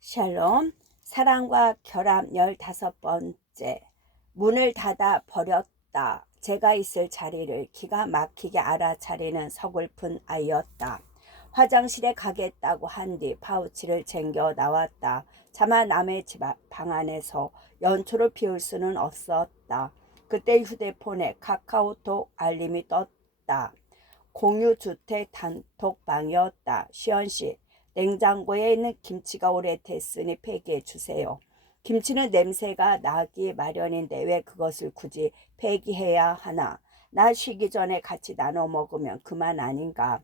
샬롬, 사랑과 결함 15번째. 문을 닫아 버렸다. 제가 있을 자리를 기가 막히게 알아차리는 서글픈 아이였다. 화장실에 가겠다고 한 뒤 파우치를 챙겨 나왔다. 차마 남의 집 방 안에서 연초를 피울 수는 없었다. 그때 휴대폰에 카카오톡 알림이 떴다. 공유주택 단톡방이었다. 시연씨, 냉장고에 있는 김치가 오래됐으니 폐기해 주세요. 김치는 냄새가 나기 마련인데 왜 그것을 굳이 폐기해야 하나? 나 쉬기 전에 같이 나눠 먹으면 그만 아닌가?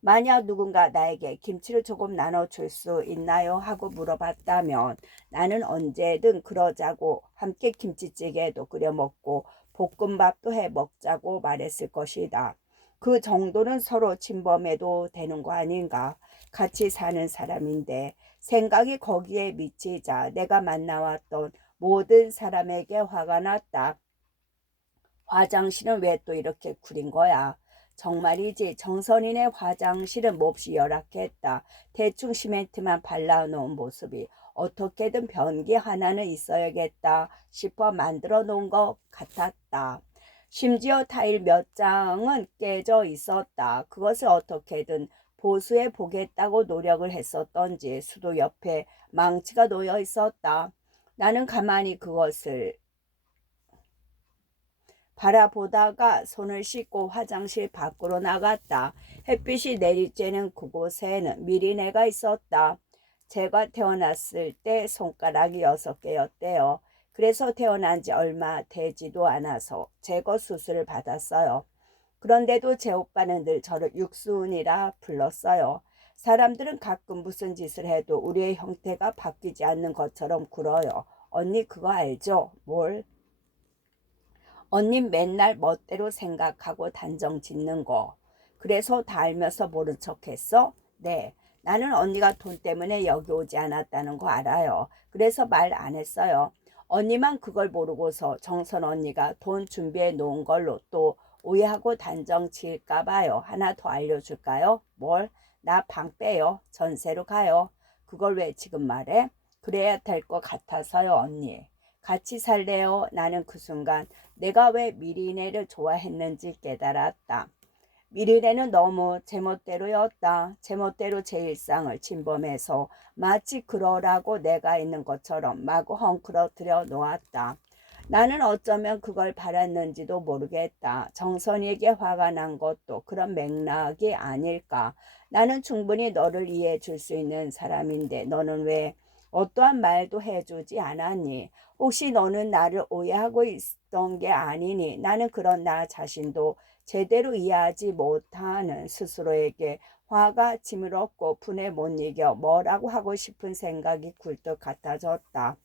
만약 누군가 나에게 김치를 조금 나눠줄 수 있나요? 하고 물어봤다면 나는 언제든 그러자고 함께 김치찌개도 끓여 먹고 볶음밥도 해 먹자고 말했을 것이다. 그 정도는 서로 침범해도 되는 거 아닌가? 같이 사는 사람인데 생각이 거기에 미치자 내가 만나왔던 모든 사람에게 화가 났다. 화장실은 왜 또 이렇게 구린 거야? 정말이지 정선인의 화장실은 몹시 열악했다. 대충 시멘트만 발라놓은 모습이 어떻게든 변기 하나는 있어야겠다 싶어 만들어 놓은 것 같았다. 심지어 타일 몇 장은 깨져 있었다. 그것을 어떻게든 보수해 보겠다고 노력을 했었던지 수도 옆에 망치가 놓여 있었다. 나는 가만히 그것을 바라보다가 손을 씻고 화장실 밖으로 나갔다. 햇빛이 내리쬐는 그곳에는 미리네가 있었다. 제가 태어났을 때 손가락이 6개였대요. 그래서 태어난 지 얼마 되지도 않아서 제거 수술을 받았어요. 그런데도 제 오빠는 늘 저를 육순이라 불렀어요. 사람들은 가끔 무슨 짓을 해도 우리의 형태가 바뀌지 않는 것처럼 굴어요. 언니 그거 알죠? 뭘? 언님 맨날 멋대로 생각하고 단정 짓는 거. 그래서 다 알면서 모른 척 했어? 네. 나는 언니가 돈 때문에 여기 오지 않았다는 거 알아요. 그래서 말 안 했어요. 언니만 그걸 모르고서 정선 언니가 돈 준비해 놓은 걸로 또 오해하고 단정 지을까 봐요. 하나 더 알려줄까요? 뭘? 나 방 빼요. 전세로 가요. 그걸 왜 지금 말해? 그래야 될 것 같아서요, 언니. 같이 살래요? 나는 그 순간 내가 왜 미리네를 좋아했는지 깨달았다. 미리네는 너무 제멋대로였다. 제멋대로 제 일상을 침범해서 마치 그러라고 내가 있는 것처럼 마구 헝클어뜨려 놓았다. 나는 어쩌면 그걸 바랐는지도 모르겠다. 정선이에게 화가 난 것도 그런 맥락이 아닐까. 나는 충분히 너를 이해해 줄 수 있는 사람인데 너는 왜 어떠한 말도 해주지 않았니? 혹시 너는 나를 오해하고 있던 게 아니니? 나는 그런 나 자신도 제대로 이해하지 못하는 스스로에게 화가 짐을 얻고 분에 못 이겨 뭐라고 하고 싶은 생각이 굴뚝 같아졌다.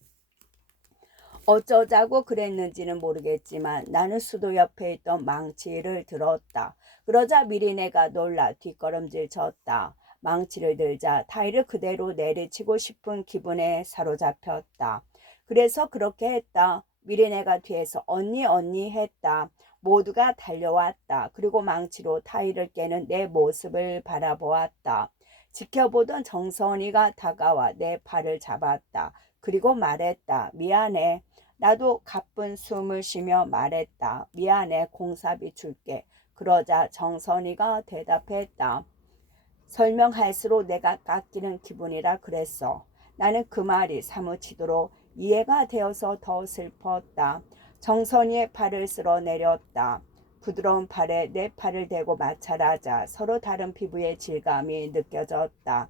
어쩌자고 그랬는지는 모르겠지만 나는 수도 옆에 있던 망치를 들었다. 그러자 미리네가 놀라 뒷걸음질 쳤다. 망치를 들자 타일을 그대로 내리치고 싶은 기분에 사로잡혔다. 그래서 그렇게 했다. 미리네가 뒤에서 언니 언니 했다. 모두가 달려왔다. 그리고 망치로 타일을 깨는 내 모습을 바라보았다. 지켜보던 정선이가 다가와 내 팔을 잡았다. 그리고 말했다. 미안해. 나도 가쁜 숨을 쉬며 말했다. 미안해, 공사비 줄게. 그러자 정선이가 대답했다. 설명할수록 내가 깎이는 기분이라 그랬어. 나는 그 말이 사무치도록 이해가 되어서 더 슬펐다. 정선이의 팔을 쓸어내렸다. 부드러운 팔에 내 팔을 대고 마찰하자 서로 다른 피부의 질감이 느껴졌다.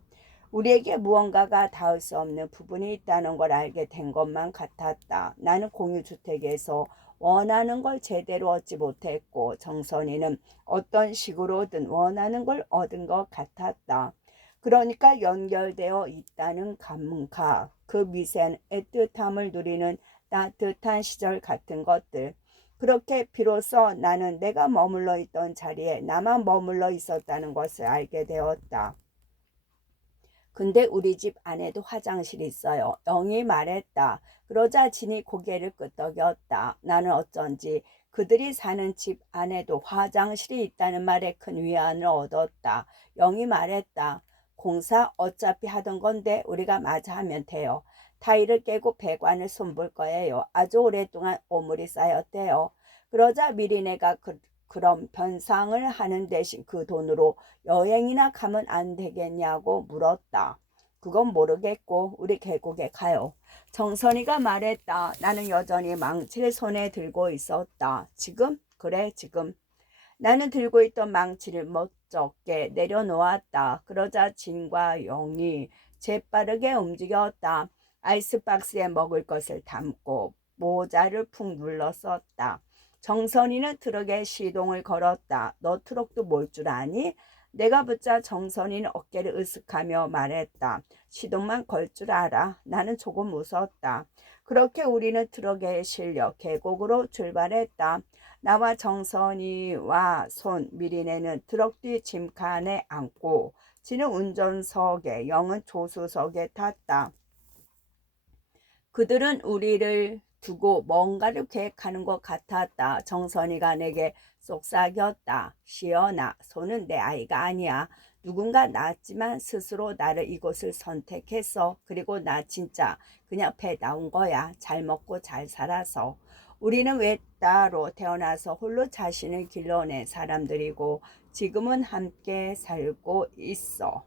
우리에게 무언가가 닿을 수 없는 부분이 있다는 걸 알게 된 것만 같았다. 나는 공유주택에서 원하는 걸 제대로 얻지 못했고 정선이는 어떤 식으로든 원하는 걸 얻은 것 같았다. 그러니까 연결되어 있다는 감각, 그 미세한 애틋함을 누리는 따뜻한 시절 같은 것들. 그렇게 비로소 나는 내가 머물러 있던 자리에 나만 머물러 있었다는 것을 알게 되었다. 근데 우리 집 안에도 화장실이 있어요. 영희 말했다. 그러자 진이 고개를 끄덕였다. 나는 어쩐지 그들이 사는 집 안에도 화장실이 있다는 말에 큰 위안을 얻었다. 영희 말했다. 공사 어차피 하던 건데 우리가 마저 하면 돼요. 타일을 깨고 배관을 손볼 거예요. 아주 오랫동안 오물이 쌓였대요. 그러자 미리네가 그럼 변상을 하는 대신 그 돈으로 여행이나 가면 안 되겠냐고 물었다. 그건 모르겠고 우리 계곡에 가요. 정선이가 말했다. 나는 여전히 망치를 손에 들고 있었다. 지금? 그래, 지금. 나는 들고 있던 망치를 멋쩍게 내려놓았다. 그러자 진과 영이 재빠르게 움직였다. 아이스박스에 먹을 것을 담고 모자를 푹 눌렀었다. 정선이는 트럭에 시동을 걸었다. 너 트럭도 몰 줄 아니? 내가 붙자 정선이는 어깨를 으쓱하며 말했다. 시동만 걸 줄 알아. 나는 조금 웃었다. 그렇게 우리는 트럭에 실려 계곡으로 출발했다. 나와 정선이와 미리네는 트럭 뒤 짐칸에 앉고 지는 운전석에 영은 조수석에 탔다. 그들은 우리를 두고 뭔가를 계획하는 것 같았다. 정선이가 내게 속삭였다. 시연아, 손은 내 아이가 아니야. 누군가 낳았지만 스스로 나를 이곳을 선택했어. 그리고 나 진짜 그냥 배 나온 거야. 잘 먹고 잘 살아서. 우리는 왜 따로 태어나서 홀로 자신을 길러낸 사람들이고 지금은 함께 살고 있어.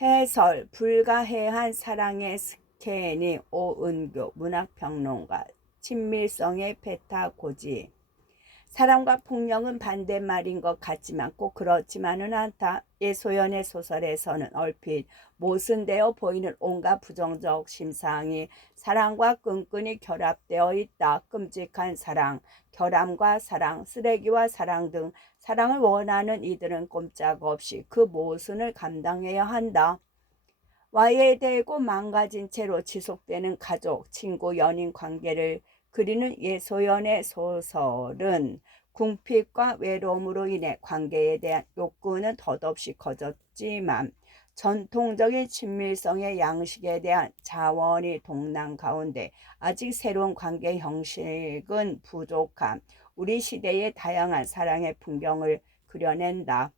해설 불가해한 사랑의 스케니 오은교 문학평론가 친밀성의 페타고지 사랑과 폭력은 반대말인 것 같지만 꼭 그렇지만은 않다. 예소연의 소설에서는 얼핏 모순되어 보이는 온갖 부정적 심상이 사랑과 끈끈이 결합되어 있다. 끔찍한 사랑, 결함과 사랑, 쓰레기와 사랑 등 사랑을 원하는 이들은 꼼짝없이 그 모순을 감당해야 한다. 와해되고 망가진 채로 지속되는 가족, 친구, 연인 관계를 그리는 예소연의 소설은 궁핍과 외로움으로 인해 관계에 대한 욕구는 덧없이 커졌지만 전통적인 친밀성의 양식에 대한 자원이 동난 가운데 아직 새로운 관계 형식은 부족한 우리 시대의 다양한 사랑의 풍경을 그려낸다.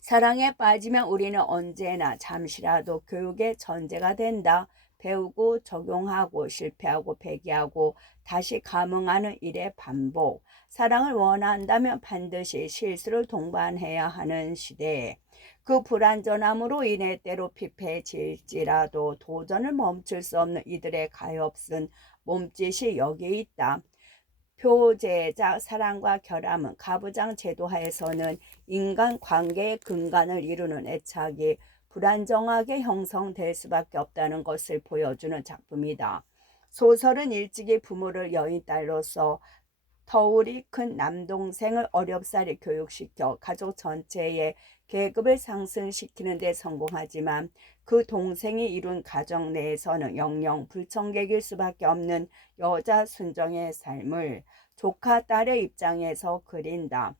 사랑에 빠지면 우리는 언제나 잠시라도 교육의 전제가 된다. 배우고 적용하고 실패하고 배기하고 다시 감흥하는 일의 반복. 사랑을 원한다면 반드시 실수를 동반해야 하는 시대에 그 불완전함으로 인해 때로 피폐해질지라도 도전을 멈출 수 없는 이들의 가엾은 몸짓이 여기 있다. 표제자 사랑과 결함은 가부장 제도 하에서는 인간 관계의 근간을 이루는 애착이 불안정하게 형성될 수밖에 없다는 것을 보여주는 작품이다. 소설은 일찍이 부모를 여인딸로서 터울이 큰 남동생을 어렵사리 교육시켜 가족 전체의 계급을 상승시키는 데 성공하지만 그 동생이 이룬 가정 내에서는 영영 불청객일 수밖에 없는 여자 순정의 삶을 조카 딸의 입장에서 그린다.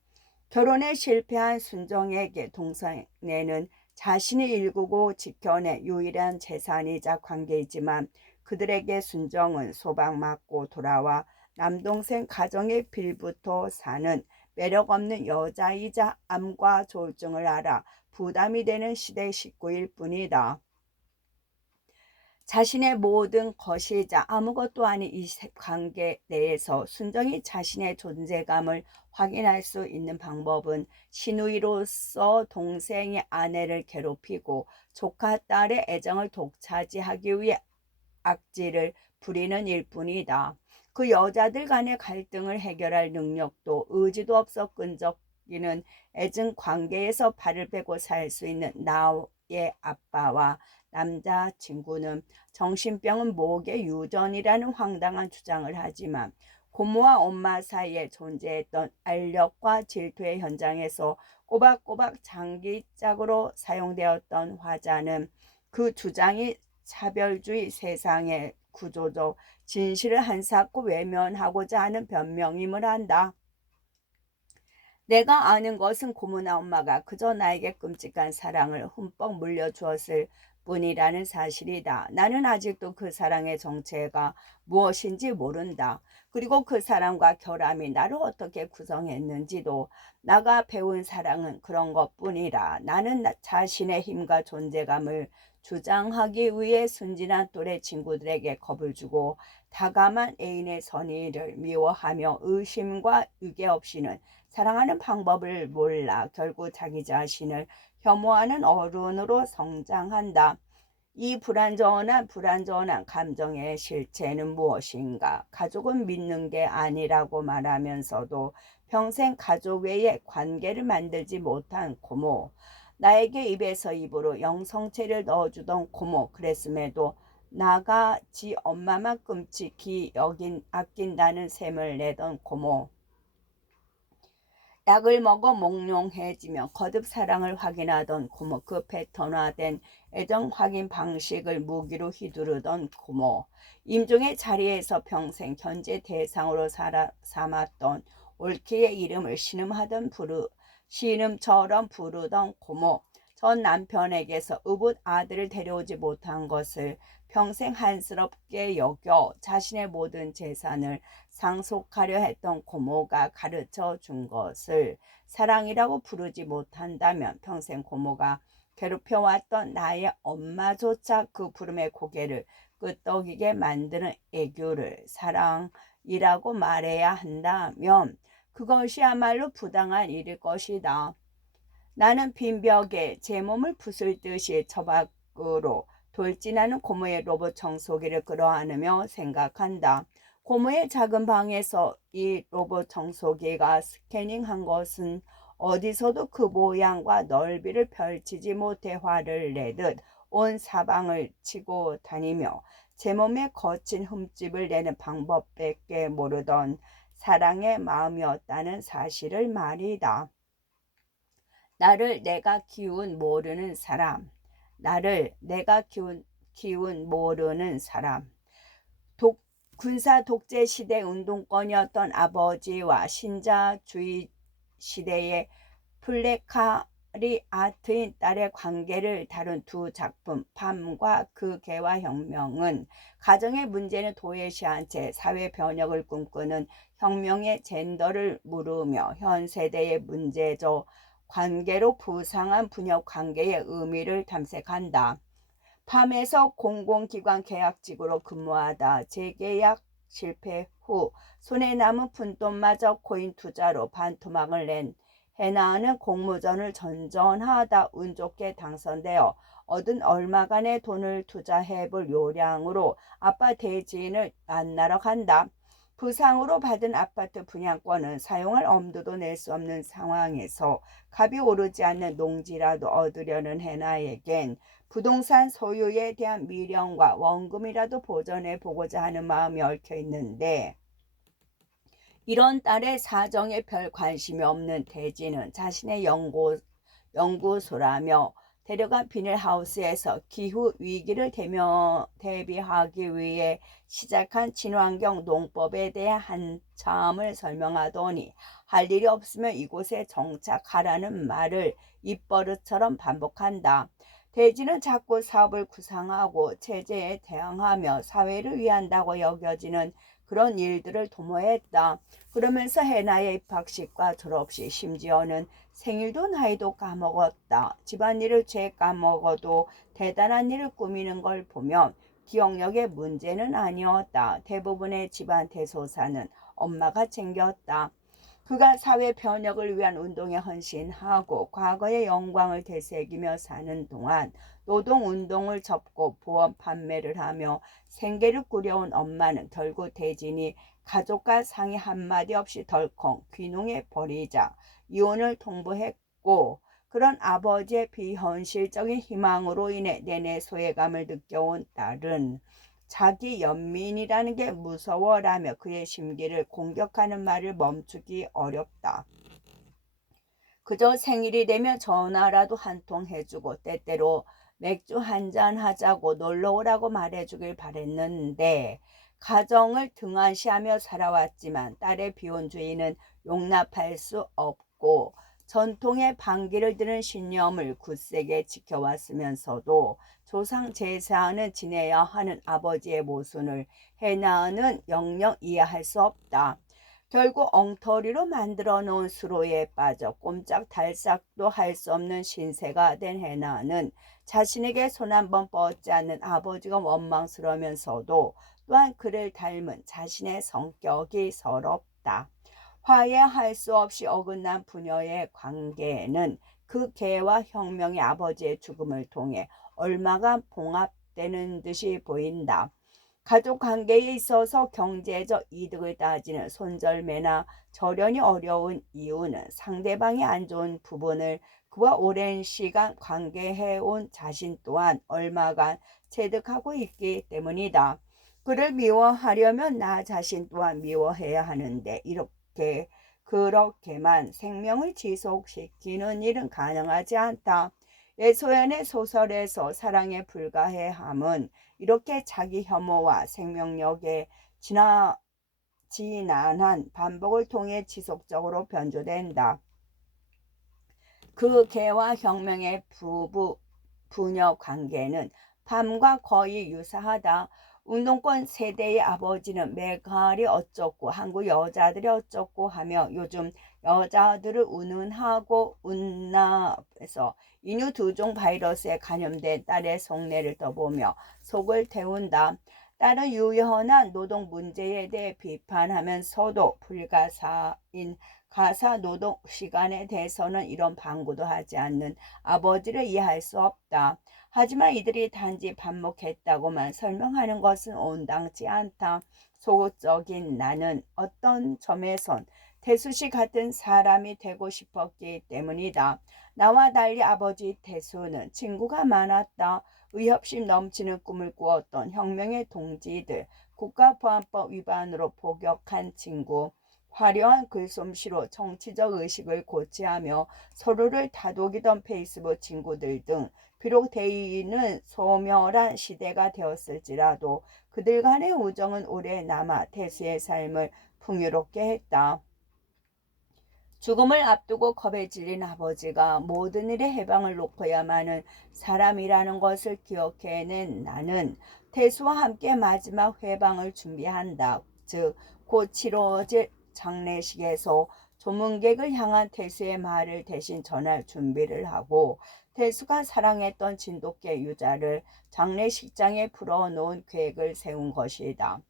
결혼에 실패한 순정에게 동생네는 자신이 일구고 지켜낸 유일한 재산이자 관계이지만 그들에게 순정은 소방 맞고 돌아와 남동생 가정의 빌부터 사는 매력없는 여자이자 암과 조울증을 알아 부담이 되는 시대 식구일 뿐이다. 자신의 모든 것이자 아무것도 아닌 이 관계 내에서 순정이 자신의 존재감을 확인할 수 있는 방법은 시누이로서 동생의 아내를 괴롭히고 조카 딸의 애정을 독차지하기 위해 악질을 부리는 일뿐이다. 그 여자들 간의 갈등을 해결할 능력도 의지도 없어 끈적이는 애증 관계에서 발을 빼고 살 수 있는 나의 아빠와 남자친구는 정신병은 목의 유전이라는 황당한 주장을 하지만 고모와 엄마 사이에 존재했던 알력과 질투의 현장에서 꼬박꼬박 장기짝으로 사용되었던 화자는 그 주장이 차별주의 세상의 구조적 진실을 한사코 외면하고자 하는 변명임을 한다. 내가 아는 것은 고모나 엄마가 그저 나에게 끔찍한 사랑을 흠뻑 물려주었을 뿐이라는 사실이다. 나는 아직도 그 사랑의 정체가 무엇인지 모른다. 그리고 그 사람과 결함이 나를 어떻게 구성했는지도. 나가 배운 사랑은 그런 것뿐이라. 나는 자신의 힘과 존재감을 주장하기 위해 순진한 또래 친구들에게 겁을 주고 다감한 애인의 선의를 미워하며 의심과 유계 없이는 사랑하는 방법을 몰라 결국 자기 자신을 혐오하는 어른으로 성장한다. 이 불완전한 감정의 실체는 무엇인가? 가족은 믿는 게 아니라고 말하면서도 평생 가족 외에 관계를 만들지 못한 고모. 나에게 입에서 입으로 영성체를 넣어주던 고모. 그랬음에도 나가 지 엄마만 끔찍히 아낀다는 셈을 내던 고모. 약을 먹어 몽롱해지며 거듭 사랑을 확인하던 고모. 그 패턴화된 애정 확인 방식을 무기로 휘두르던 고모. 임종의 자리에서 평생 현재 대상으로 삼았던 올케의 이름을 신음처럼 부르던 고모. 전 남편에게서 의붓 아들을 데려오지 못한 것을 평생 한스럽게 여겨 자신의 모든 재산을 상속하려 했던 고모가 가르쳐 준 것을 사랑이라고 부르지 못한다면 평생 고모가 괴롭혀왔던 나의 엄마조차 그 부름의 고개를 끄덕이게 만드는 애교를 사랑이라고 말해야 한다면 그것이야말로 부당한 일일 것이다. 나는 빈벽에 제 몸을 부술듯이 처박으로 돌진하는 고모의 로봇 청소기를 끌어안으며 생각한다. 고모의 작은 방에서 이 로봇 청소기가 스캐닝한 것은 어디서도 그 모양과 넓이를 펼치지 못해 화를 내듯 온 사방을 치고 다니며 제 몸에 거친 흠집을 내는 방법밖에 모르던 사랑의 마음이었다는 사실을 말이다. 나를 내가 키운 모르는 사람. 나를 내가 키운 모르는 사람. 군사 독재 시대 운동권이었던 아버지와 신자주의 시대의 플래카리 아트인 딸의 관계를 다룬 두 작품 밤과 그 개와 혁명은 가정의 문제는 도외시한 채 사회 변혁을 꿈꾸는 혁명의 젠더를 물으며 현 세대의 문제적 관계로 부상한 분역 관계의 의미를 탐색한다. 밤에서 공공기관 계약직으로 근무하다 재계약 실패 후 손에 남은 푼돈마저 코인 투자로 반토막을 낸 해나는 공모전을 전전하다 운 좋게 당선되어 얻은 얼마간의 돈을 투자해볼 요량으로 아빠 대지인을 만나러 간다. 부상으로 받은 아파트 분양권은 사용할 엄두도 낼 수 없는 상황에서 값이 오르지 않는 농지라도 얻으려는 해나에겐 부동산 소유에 대한 미련과 원금이라도 보전해 보고자 하는 마음이 얽혀 있는데 이런 딸의 사정에 별 관심이 없는 대지는 자신의 연구소라며 데려간 비닐하우스에서 기후 위기를 대비하기 위해 시작한 친환경 농법에 대해 한참을 설명하더니 할 일이 없으면 이곳에 정착하라는 말을 입버릇처럼 반복한다. 대지는 자꾸 사업을 구상하고 체제에 대항하며 사회를 위한다고 여겨지는 그런 일들을 도모했다. 그러면서 해나의 입학식과 졸업식, 심지어는 생일도 나이도 까먹었다. 집안일을 죄 까먹어도 대단한 일을 꾸미는 걸 보면 기억력의 문제는 아니었다. 대부분의 집안 대소사는 엄마가 챙겼다. 그가 사회 변혁을 위한 운동에 헌신하고 과거의 영광을 되새기며 사는 동안 노동운동을 접고 보험 판매를 하며 생계를 꾸려온 엄마는 결국 대진이 가족과 상의 한마디 없이 덜컹 귀농해 버리자 이혼을 통보했고 그런 아버지의 비현실적인 희망으로 인해 내내 소외감을 느껴온 딸은 자기 연민이라는 게 무서워라며 그의 심기를 공격하는 말을 멈추기 어렵다. 그저 생일이 되면 전화라도 한 통 해주고 때때로 맥주 한잔 하자고 놀러오라고 말해주길 바랬는데 가정을 등한시하며 살아왔지만 딸의 비혼주의는 용납할 수 없고 전통의 반기를 드는 신념을 굳세게 지켜왔으면서도 조상 제사는 지내야 하는 아버지의 모순을 해나는 영영 이해할 수 없다. 결국 엉터리로 만들어 놓은 수로에 빠져 꼼짝달싹도 할 수 없는 신세가 된 해나는 자신에게 손 한 번 뻗지 않는 아버지가 원망스러우면서도 또한 그를 닮은 자신의 성격이 서럽다. 화해할 수 없이 어긋난 부녀의 관계는 그 개와 혁명의 아버지의 죽음을 통해 얼마가 봉합되는 듯이 보인다. 가족 관계에 있어서 경제적 이득을 따지는 손절매나 절연이 어려운 이유는 상대방이 안 좋은 부분을 그와 오랜 시간 관계해온 자신 또한 얼마간 체득하고 있기 때문이다. 그를 미워하려면 나 자신 또한 미워해야 하는데 그렇게만 생명을 지속시키는 일은 가능하지 않다. 예소연의 소설에서 사랑에 불과해함은 이렇게 자기 혐오와 생명력의 지난한 반복을 통해 지속적으로 변조된다. 그 개와 혁명의 부녀 관계는 밤과 거의 유사하다. 운동권 세대의 아버지는 메갈이 어쩌고 한국 여자들이 어쩌고 하며 요즘 여자들을 운운하고 운납해서 인유 두종 바이러스에 감염된 딸의 속내를 떠보며 속을 태운다. 딸은 유연한 노동 문제에 대해 비판하면서도 불가사인 가사 노동 시간에 대해서는 이런 방구도 하지 않는 아버지를 이해할 수 없다. 하지만 이들이 단지 반복했다고만 설명하는 것은 온당치 않다. 소극적인 나는 어떤 점에선 태수씨 같은 사람이 되고 싶었기 때문이다. 나와 달리 아버지 태수는 친구가 많았다. 의협심 넘치는 꿈을 꾸었던 혁명의 동지들, 국가보안법 위반으로 복역한 친구, 화려한 글솜씨로 정치적 의식을 고취하며 서로를 다독이던 페이스북 친구들 등 비록 대의는 소멸한 시대가 되었을지라도 그들 간의 우정은 오래 남아 태수의 삶을 풍요롭게 했다. 죽음을 앞두고 겁에 질린 아버지가 모든 일에 해방을 놓고야만은 사람이라는 것을 기억해낸 나는 태수와 함께 마지막 회방을 준비한다. 즉, 곧 치러질 장례식에서 조문객을 향한 태수의 말을 대신 전할 준비를 하고 태수가 사랑했던 진돗개 유자를 장례식장에 풀어놓은 계획을 세운 것이다.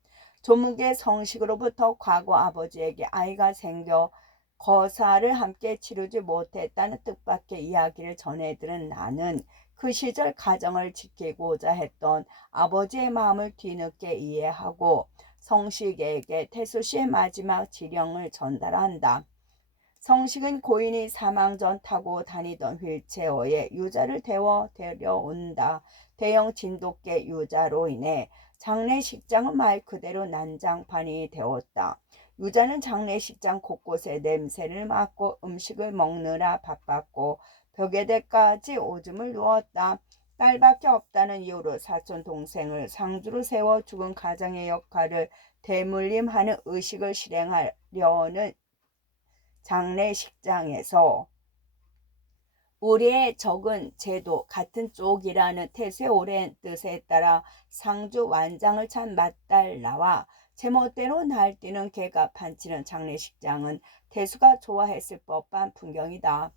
조문객 성식으로부터 과거 아버지에게 아이가 생겨 거사를 함께 치르지 못했다는 뜻밖의 이야기를 전해들은 나는 그 시절 가정을 지키고자 했던 아버지의 마음을 뒤늦게 이해하고 성식에게 태수씨의 마지막 지령을 전달한다. 성식은 고인이 사망 전 타고 다니던 휠체어에 유자를 데워 데려온다. 대형 진돗개 유자로 인해 장례식장은 말 그대로 난장판이 되었다. 유자는 장례식장 곳곳에 냄새를 맡고 음식을 먹느라 바빴고 벽에대까지 오줌을 누웠다. 딸밖에 없다는 이유로 사촌 동생을 상주로 세워 죽은 가장의 역할을 대물림하는 의식을 실행하려는 장례식장에서 우리의 적은 제도 같은 쪽이라는 태수의 오랜 뜻에 따라 상주 완장을 찬 맏딸 나와 제멋대로 날뛰는 개가 판치는 장례식장은 태수가 좋아했을 법한 풍경이다.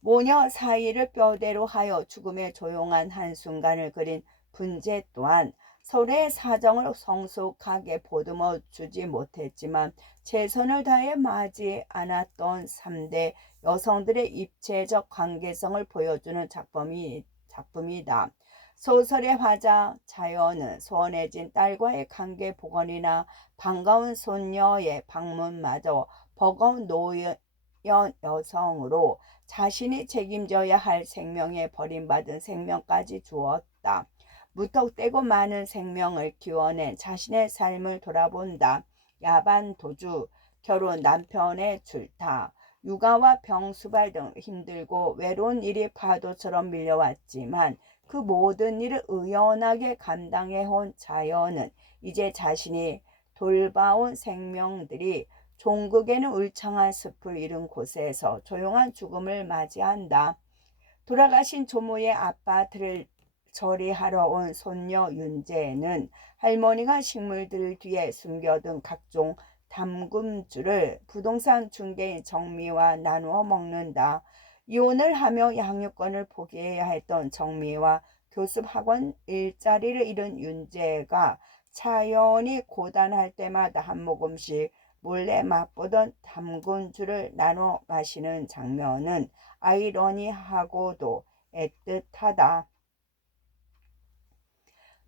모녀 사이를 뼈대로 하여 죽음의 조용한 한순간을 그린 분재 또한 서로의 사정을 성숙하게 보듬어 주지 못했지만 최선을 다해 맞이 않았던 3대 여성들의 입체적 관계성을 보여주는 작품이다. 소설의 화자 자연은 소원해진 딸과의 관계 복원이나 반가운 손녀의 방문마저 버거운 노연 여성으로 자신이 책임져야 할 생명에 버림받은 생명까지 주었다. 무턱대고 많은 생명을 키워낸 자신의 삶을 돌아본다. 야반 도주, 결혼, 남편의 출타, 육아와 병수발 등 힘들고 외로운 일이 파도처럼 밀려왔지만 그 모든 일을 의연하게 감당해온 자연은 이제 자신이 돌봐온 생명들이 종국에는 울창한 숲을 이룬 곳에서 조용한 죽음을 맞이한다. 돌아가신 조모의 아파트를 처리하러 온 손녀 윤재는 할머니가 식물들 뒤에 숨겨둔 각종 담금주를 부동산 중개인 정미와 나누어 먹는다. 이혼을 하며 양육권을 포기해야 했던 정미와 교습 학원 일자리를 잃은 윤재가 차연히 고단할 때마다 한 모금씩 몰래 맛보던 담금주를 나눠 마시는 장면은 아이러니하고도 애틋하다.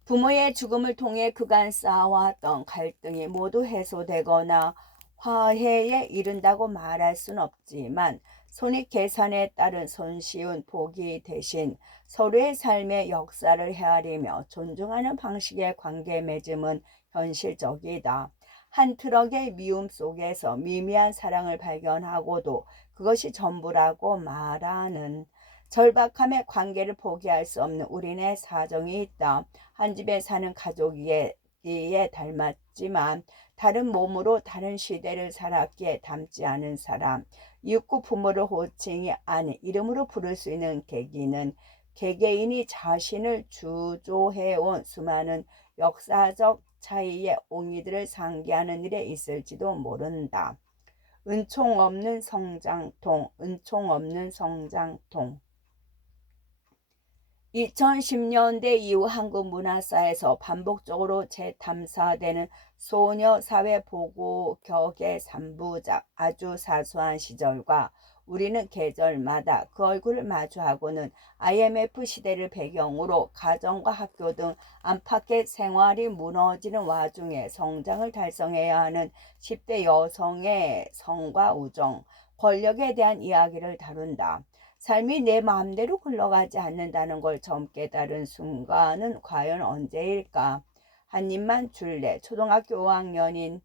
부모의 죽음을 통해 그간 쌓아왔던 갈등이 모두 해소되거나 화해에 이른다고 말할 순 없지만 손익계산에 따른 손쉬운 포기 대신 서로의 삶의 역사를 헤아리며 존중하는 방식의 관계 맺음은 현실적이다. 한 트럭의 미움 속에서 미미한 사랑을 발견하고도 그것이 전부라고 말하는 절박함에 관계를 포기할 수 없는 우리네 사정이 있다. 한 집에 사는 가족이기에 닮았지만 다른 몸으로 다른 시대를 살았기에 닮지 않은 사람. 이윽고 부모를 호칭이 아닌 이름으로 부를 수 있는 계기는 개개인이 자신을 주조해온 수많은 역사적 차이의 옹이들을 상기하는 일에 있을지도 모른다. 은총 없는 성장통, 은총 없는 성장통. 2010년대 이후 한국 문화사에서 반복적으로 재탐사되는 소녀사회 보고 격의 3부작 아주 사소한 시절과 우리는 계절마다 그 얼굴을 마주하고는 IMF 시대를 배경으로 가정과 학교 등 안팎의 생활이 무너지는 와중에 성장을 달성해야 하는 10대 여성의 성과 우정, 권력에 대한 이야기를 다룬다. 삶이 내 마음대로 흘러가지 않는다는 걸 처음 깨달은 순간은 과연 언제일까? 한 입만 줄래. 초등학교 5학년인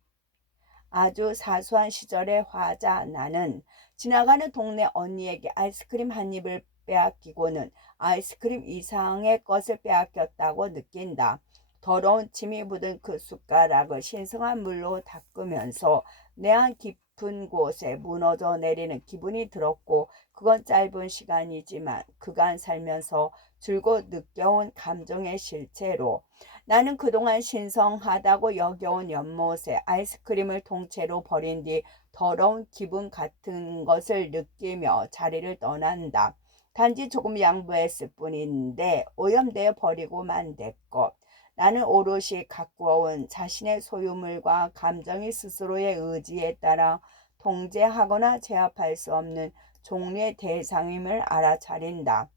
아주 사소한 시절의 화자 나는 지나가는 동네 언니에게 아이스크림 한 입을 빼앗기고는 아이스크림 이상의 것을 빼앗겼다고 느낀다. 더러운 침이 묻은 그 숟가락을 신성한 물로 닦으면서 내안 깊은 곳에 무너져 내리는 기분이 들었고, 그건 짧은 시간이지만 그간 살면서 줄곧 느껴온 감정의 실체로 나는 그동안 신성하다고 여겨온 연못에 아이스크림을 통째로 버린 뒤 더러운 기분 같은 것을 느끼며 자리를 떠난다. 단지 조금 양보했을 뿐인데 오염되어 버리고만 됐것. 나는 오롯이 가꾸어온 자신의 소유물과 감정이 스스로의 의지에 따라 통제하거나 제압할 수 없는 종류의 대상임을 알아차린다.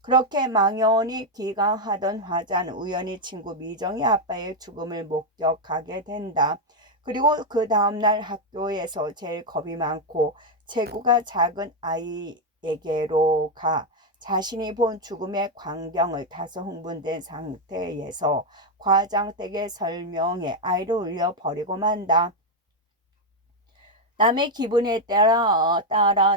그렇게 망연히 기강하던 화자는 우연히 친구 미정이 아빠의 죽음을 목격하게 된다. 그리고 그 다음날 학교에서 제일 겁이 많고 체구가 작은 아이에게로 가 자신이 본 죽음의 광경을 다소 흥분된 상태에서 과장되게 설명해 아이를 울려버리고 만다. 남의 기분에 따라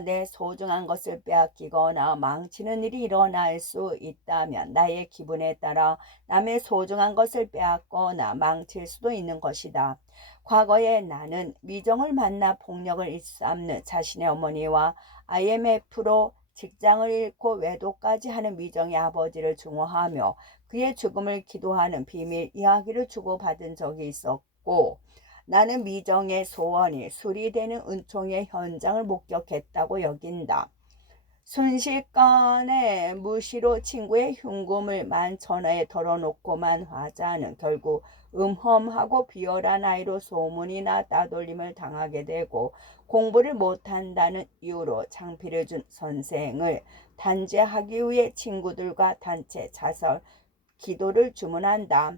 내 소중한 것을 빼앗기거나 망치는 일이 일어날 수 있다면 나의 기분에 따라 남의 소중한 것을 빼앗거나 망칠 수도 있는 것이다. 과거에 나는 미정을 만나 폭력을 일삼는 자신의 어머니와 IMF로 직장을 잃고 외도까지 하는 미정의 아버지를 증오하며 그의 죽음을 기도하는 비밀 이야기를 주고받은 적이 있었고, 나는 미정의 소원이 수리되는 은총의 현장을 목격했다고 여긴다. 순식간에 무시로 친구의 흉금을 만천하에 덜어놓고만 화자는 결국 음험하고 비열한 아이로 소문이나 따돌림을 당하게 되고, 공부를 못한다는 이유로 창피를 준 선생을 단죄하기 위해 친구들과 단체 자살 기도를 주문한다.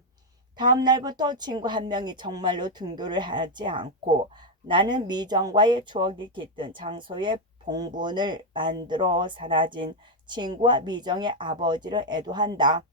다음 날부터 친구 한 명이 정말로 등교를 하지 않고 나는 미정과의 추억이 깃든 장소에 봉분을 만들어 사라진 친구와 미정의 아버지를 애도한다.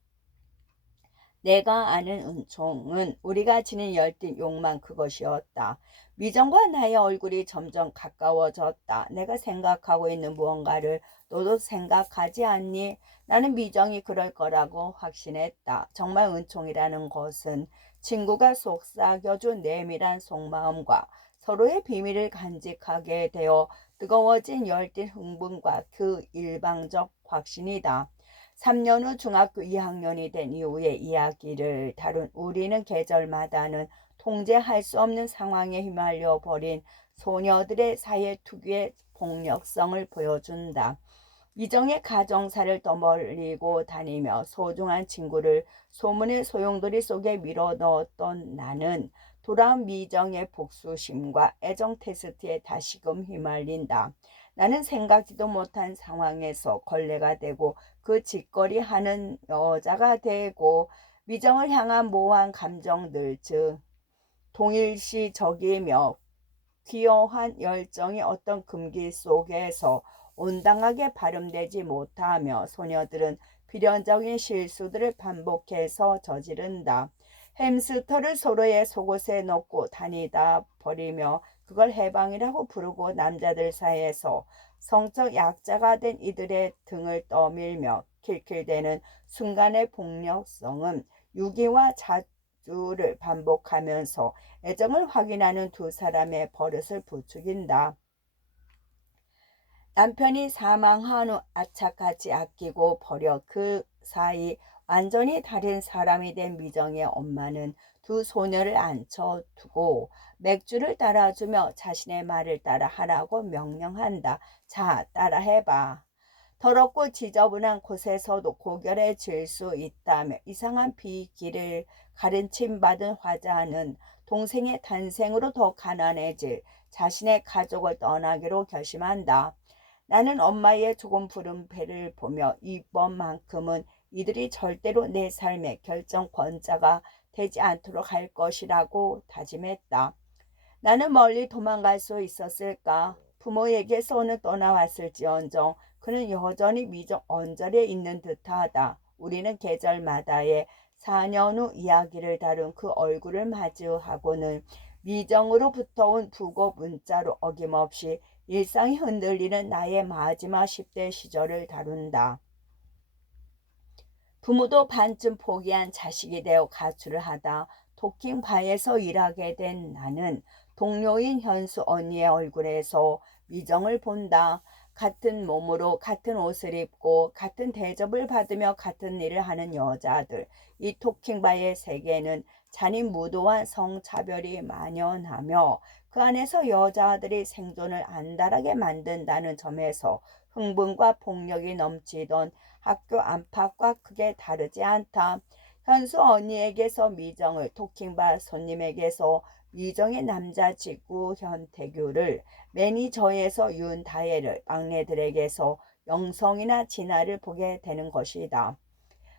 내가 아는 은총은 우리가 지닌 열띤 욕망 그것이었다. 미정과 나의 얼굴이 점점 가까워졌다. 내가 생각하고 있는 무언가를 너도 생각하지 않니? 나는 미정이 그럴 거라고 확신했다. 정말 은총이라는 것은 친구가 속삭여준 내밀한 속마음과 서로의 비밀을 간직하게 되어 뜨거워진 열띤 흥분과 그 일방적 확신이다. 3년 후 중학교 2학년이 된 이후의 이야기를 다룬 우리는 계절마다는 통제할 수 없는 상황에 휘말려 버린 소녀들의 사회 특유의 폭력성을 보여준다. 미정의 가정사를 떠벌리고 다니며 소중한 친구를 소문의 소용돌이 속에 밀어넣었던 나는 돌아온 미정의 복수심과 애정 테스트에 다시금 휘말린다. 나는 생각지도 못한 상황에서 걸레가 되고 그 짓거리 하는 여자가 되고 미정을 향한 모호한 감정들, 즉 동일시적이며 귀여한 열정이 어떤 금기 속에서 온당하게 발음되지 못하며 소녀들은 필연적인 실수들을 반복해서 저지른다. 햄스터를 서로의 속옷에 넣고 다니다 버리며 그걸 해방이라고 부르고 남자들 사이에서 성적 약자가 된 이들의 등을 떠밀며 킬킬대는 순간의 폭력성은 유기와 자주를 반복하면서 애정을 확인하는 두 사람의 버릇을 부추긴다. 남편이 사망한 후 악착같이 아끼고 버려 그 사이 완전히 다른 사람이 된 미정의 엄마는 두 소녀를 앉혀두고 맥주를 따라주며 자신의 말을 따라 하라고 명령한다. 자, 따라해봐. 더럽고 지저분한 곳에서도 고결해질 수 있다며 이상한 비기를 가르침받은 화자는 동생의 탄생으로 더 가난해질 자신의 가족을 떠나기로 결심한다. 나는 엄마의 조금 부른 배를 보며 이번만큼은 이들이 절대로 내 삶의 결정권자가 되지 않도록 할 것이라고 다짐했다. 나는 멀리 도망갈 수 있었을까? 부모에게서는 떠나왔을지언정 그는 여전히 미적 언저리에 있는 듯하다. 우리는 계절마다의 4년 후 이야기를 다룬 그 얼굴을 마주하고는 미정으로부터 온 부고 문자로 어김없이 일상이 흔들리는 나의 마지막 10대 시절을 다룬다. 부모도 반쯤 포기한 자식이 되어 가출을 하다 토킹바에서 일하게 된 나는 동료인 현수 언니의 얼굴에서 미정을 본다. 같은 몸으로 같은 옷을 입고 같은 대접을 받으며 같은 일을 하는 여자들. 이 토킹바의 세계는 잔인무도한 성차별이 만연하며 그 안에서 여자들이 생존을 안달하게 만든다는 점에서 흥분과 폭력이 넘치던 학교 안팎과 크게 다르지 않다. 현수 언니에게서 미정을, 토킹바 손님에게서 미정의 남자친구 현태규를, 매니저에서 윤다혜를, 막내들에게서 영성이나 진아를 보게 되는 것이다.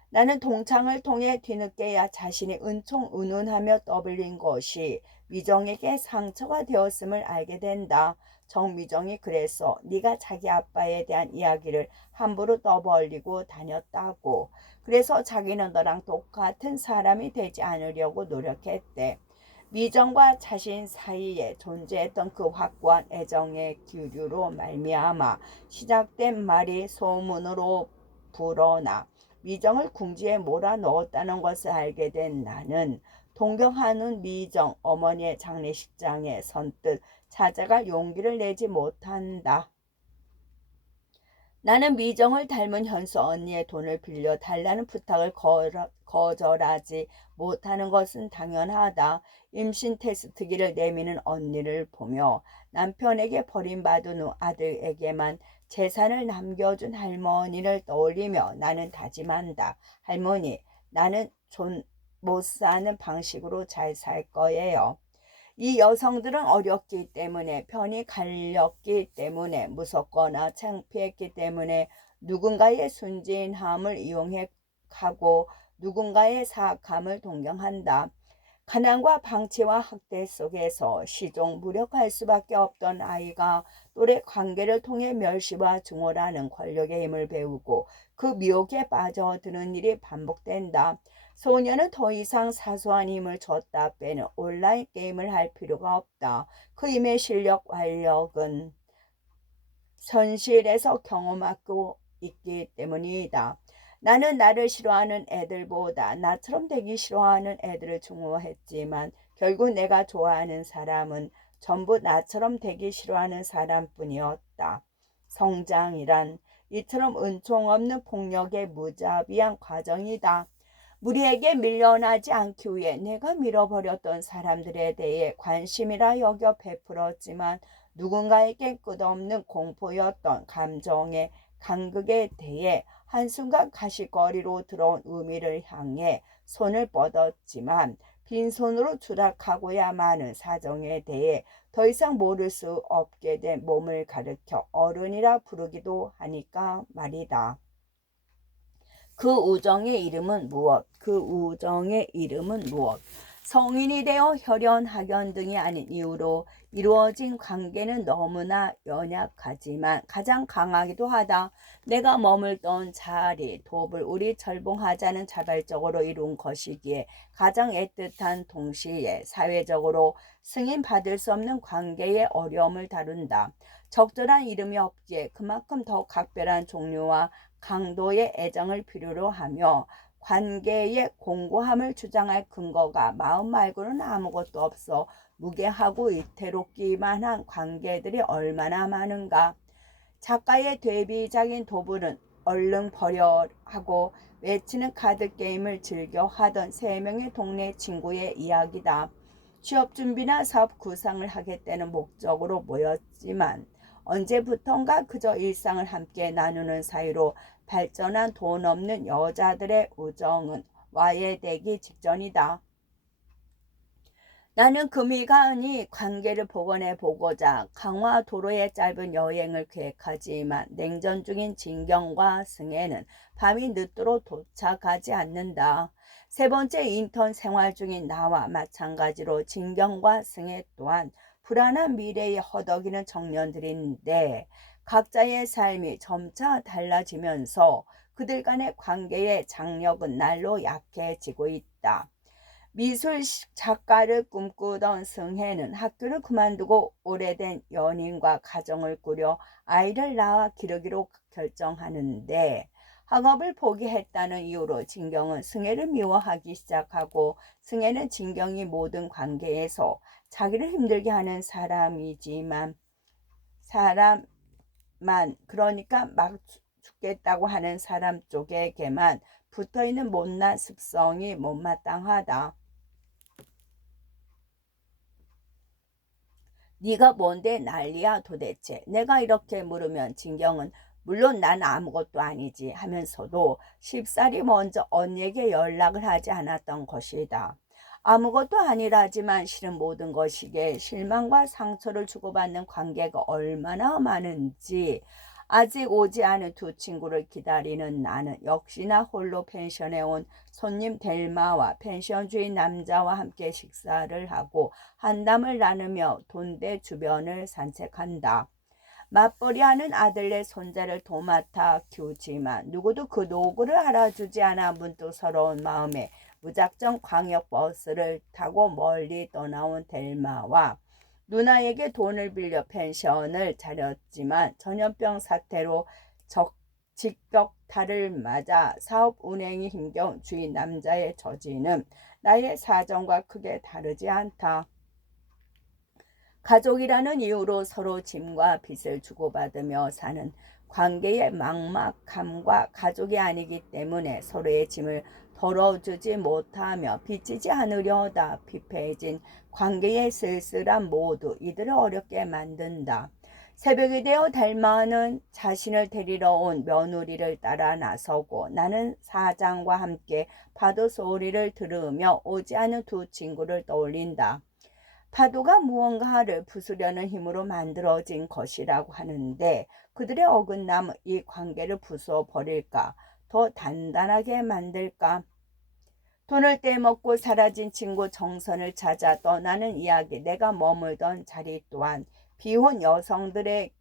나는 동창을 통해 뒤늦게야 자신이 은총운운하며 떠벌린 것이 미정에게 상처가 되었음을 알게 된다. 정미정이 그래서 네가 자기 아빠에 대한 이야기를 함부로 떠벌리고 다녔다고. 그래서 자기는 너랑 똑같은 사람이 되지 않으려고 노력했대. 미정과 자신 사이에 존재했던 그 확고한 애정의 기류로 말미암아 시작된 말이 소문으로 불어나 미정을 궁지에 몰아넣었다는 것을 알게 된 나는 동경하는 미정 어머니의 장례식장에 선뜻 찾아갈 용기를 내지 못한다. 나는 미정을 닮은 현수 언니의 돈을 빌려 달라는 부탁을 거절하지 못하는 것은 당연하다. 임신 테스트기를 내미는 언니를 보며 남편에게 버림받은 후 아들에게만 재산을 남겨준 할머니를 떠올리며 나는 다짐한다. 할머니, 나는 못 사는 방식으로 잘 살 거예요. 이 여성들은 어렸기 때문에 편이 갈렸기 때문에 무섭거나 창피했기 때문에 누군가의 순진함을 이용하고 누군가의 사악함을 동경한다. 가난과 방치와 학대 속에서 시종무력할 수밖에 없던 아이가 또래 관계를 통해 멸시와 증오라는 권력의 힘을 배우고 그 미혹에 빠져드는 일이 반복된다. 소녀는 더 이상 사소한 힘을 줬다 빼는 온라인 게임을 할 필요가 없다. 그 힘의 실력 완력은 현실에서 경험하고 있기 때문이다. 나는 나를 싫어하는 애들보다 나처럼 되기 싫어하는 애들을 증오했지만 결국 내가 좋아하는 사람은 전부 나처럼 되기 싫어하는 사람뿐이었다. 성장이란 이처럼 은총 없는 폭력의 무자비한 과정이다. 무리에게 밀려나지 않기 위해 내가 밀어버렸던 사람들에 대해 관심이라 여겨 베풀었지만 누군가에게 끝없는 공포였던 감정의 간극에 대해 한순간 가시거리로 들어온 의미를 향해 손을 뻗었지만 빈손으로 추락하고야 마는 사정에 대해 더 이상 모를 수 없게 된 몸을 가리켜 어른이라 부르기도 하니까 말이다. 그 우정의 이름은 무엇? 그 우정의 이름은 무엇? 성인이 되어 혈연, 학연 등이 아닌 이유로 이루어진 관계는 너무나 연약하지만 가장 강하기도 하다. 내가 머물던 자리, 돕을 우리 절봉하자는 자발적으로 이룬 것이기에 가장 애틋한 동시에 사회적으로 승인받을 수 없는 관계의 어려움을 다룬다. 적절한 이름이 없기에 그만큼 더 각별한 종류와 강도의 애정을 필요로 하며 관계의 공고함을 주장할 근거가 마음 말고는 아무것도 없어 무게하고 위태롭기만 한 관계들이 얼마나 많은가. 작가의 데뷔작인 도불은 얼른 버려 하고 외치는 카드게임을 즐겨 하던 3명의 동네 친구의 이야기다. 취업 준비나 사업 구상을 하겠다는 목적으로 모였지만 언제부턴가 그저 일상을 함께 나누는 사이로 발전한 돈 없는 여자들의 우정은 와해되기 직전이다. 나는 금이가은이 관계를 복원해 보고자 강화 도로의 짧은 여행을 계획하지만 냉전 중인 진경과 승혜는 밤이 늦도록 도착하지 않는다. 세 번째 인턴 생활 중인 나와 마찬가지로 진경과 승혜 또한 불안한 미래에 허덕이는 청년들인데 각자의 삶이 점차 달라지면서 그들 간의 관계의 장력은 날로 약해지고 있다. 미술 작가를 꿈꾸던 승혜는 학교를 그만두고 오래된 연인과 가정을 꾸려 아이를 낳아 기르기로 결정하는데 학업을 포기했다는 이유로 진경은 승혜를 미워하기 시작하고 승혜는 진경이 모든 관계에서 자기를 힘들게 하는 사람이지만 그러니까 막 죽겠다고 하는 사람 쪽에게만 붙어있는 못난 습성이 못마땅하다. 네가 뭔데 난리야 도대체. 내가 이렇게 물으면 진경은 물론 난 아무것도 아니지 하면서도 쉽사리 먼저 언니에게 연락을 하지 않았던 것이다. 아무것도 아니라지만 실은 모든 것이기에 실망과 상처를 주고받는 관계가 얼마나 많은지 아직 오지 않은 두 친구를 기다리는 나는 역시나 홀로 펜션에 온 손님 델마와 펜션 주인 남자와 함께 식사를 하고 한담을 나누며 돈대 주변을 산책한다. 맞벌이하는 아들네 손자를 도맡아 키우지만 누구도 그 노고를 알아주지 않아 문득 서러운 마음에 무작정 광역버스를 타고 멀리 떠나온 델마와 누나에게 돈을 빌려 펜션을 차렸지만 전염병 사태로 직격탄을 맞아 사업 운행이 힘겨운 주인 남자의 처지는 나의 사정과 크게 다르지 않다. 가족이라는 이유로 서로 짐과 빚을 주고받으며 사는 관계의 막막함과 가족이 아니기 때문에 서로의 짐을 덜어주지 못하며 빚지지 않으려다 피폐해진 관계의 쓸쓸함 모두 이들을 어렵게 만든다. 새벽이 되어 델마는 자신을 데리러 온 며느리를 따라 나서고 나는 사장과 함께 파도 소리를 들으며 오지 않은 두 친구를 떠올린다. 파도가 무언가를 부수려는 힘으로 만들어진 것이라고 하는데 그들의 어긋남은 이 관계를 부숴버릴까? 더 단단하게 만들까? 돈을 떼먹고 사라진 친구 정선을 찾아 떠나는 이야기. 내가 머물던 자리 또한 비혼 여성들이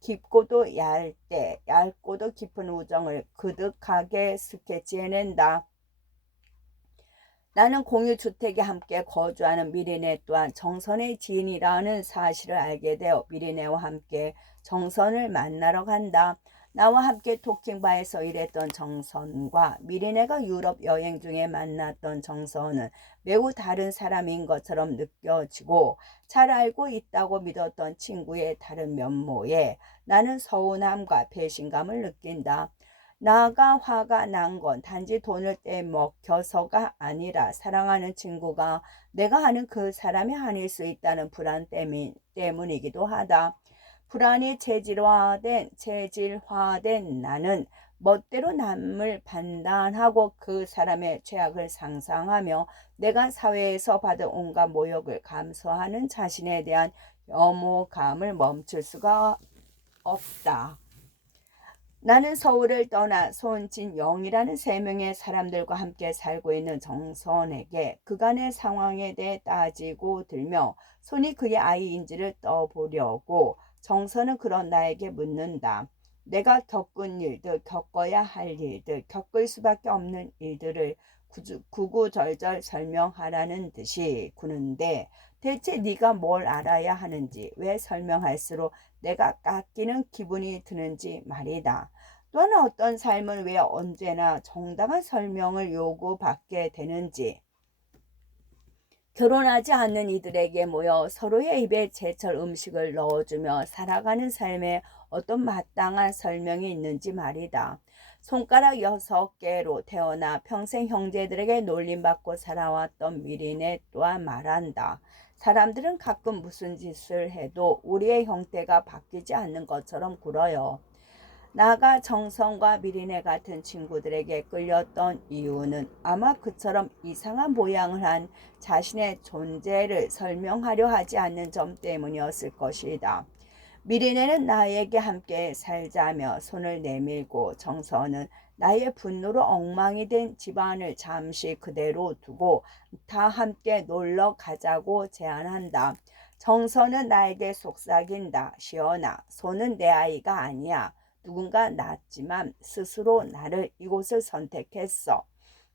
깊고도 얇고도 깊은 우정을 그득하게 스케치해낸다. 나는 공유주택에 함께 거주하는 미리네 또한 정선의 지인이라는 사실을 알게 되어 미리네와 함께 정선을 만나러 간다. 나와 함께 토킹바에서 일했던 정선과 미리네가 유럽 여행 중에 만났던 정선은 매우 다른 사람인 것처럼 느껴지고 잘 알고 있다고 믿었던 친구의 다른 면모에 나는 서운함과 배신감을 느낀다. 나가 화가 난 건 단지 돈을 떼먹혀서가 아니라 사랑하는 친구가 내가 아는 그 사람이 아닐 수 있다는 불안 때문이기도 하다. 불안이 체질화된 나는 멋대로 남을 판단하고 그 사람의 죄악을 상상하며 내가 사회에서 받은 온갖 모욕을 감수하는 자신에 대한 혐오감을 멈출 수가 없다. 나는 서울을 떠나 손진영이라는 3명의 사람들과 함께 살고 있는 정선에게 그간의 상황에 대해 따지고 들며 손이 그의 아이인지를 떠보려고 정선은 그런 나에게 묻는다. 내가 겪은 일들, 겪어야 할 일들, 겪을 수밖에 없는 일들을 구구절절 설명하라는 듯이 구는데 대체 네가 뭘 알아야 하는지, 왜 설명할수록 내가 깎이는 기분이 드는지 말이다. 또한 어떤 삶은 왜 언제나 정당한 설명을 요구받게 되는지, 결혼하지 않는 이들에게 모여 서로의 입에 제철 음식을 넣어주며 살아가는 삶에 어떤 마땅한 설명이 있는지 말이다. 손가락 6개로 태어나 평생 형제들에게 놀림받고 살아왔던 미린에 또한 말한다. 사람들은 가끔 무슨 짓을 해도 우리의 형태가 바뀌지 않는 것처럼 굴어요. 나가 정성과 미리네 같은 친구들에게 끌렸던 이유는 아마 그처럼 이상한 모양을 한 자신의 존재를 설명하려 하지 않는 점 때문이었을 것이다. 미리네는 나에게 함께 살자며 손을 내밀고 정서는 나의 분노로 엉망이 된 집안을 잠시 그대로 두고 다 함께 놀러 가자고 제안한다. 정서는 나에게 속삭인다. 시연아, 손은 내 아이가 아니야. 누군가 낳았지만 스스로 나를 이곳을 선택했어.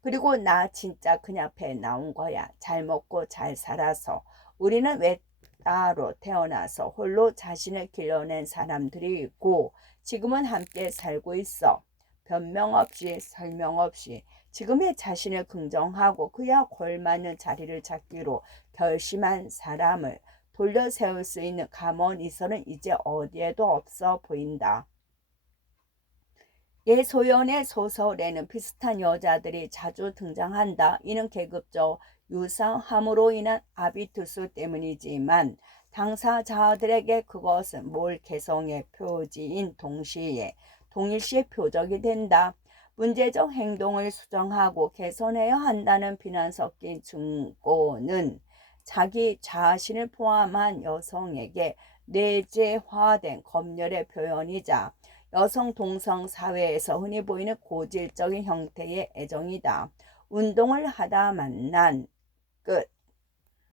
그리고 나 진짜 그냥배 나온 거야. 잘 먹고 잘 살아서. 우리는 왜 따로 태어나서 홀로 자신을 길러낸 사람들이 있고 지금은 함께 살고 있어. 변명 없이 설명 없이 지금의 자신을 긍정하고 그야 걸맞는 자리를 찾기로 결심한 사람을 돌려 세울 수 있는 감언 이설은 이제 어디에도 없어 보인다. 예소연의 소설에는 비슷한 여자들이 자주 등장한다. 이는 계급적 유사함으로 인한 아비투스 때문이지만 당사자들에게 그것은 몰 개성의 표지인 동일시의 표적이 된다. 문제적 행동을 수정하고 개선해야 한다는 비난 섞인 증거는 자기 자신을 포함한 여성에게 내재화된 검열의 표현이자 여성 동성 사회에서 흔히 보이는 고질적인 형태의 애정이다. 운동을 하다 만난 끝.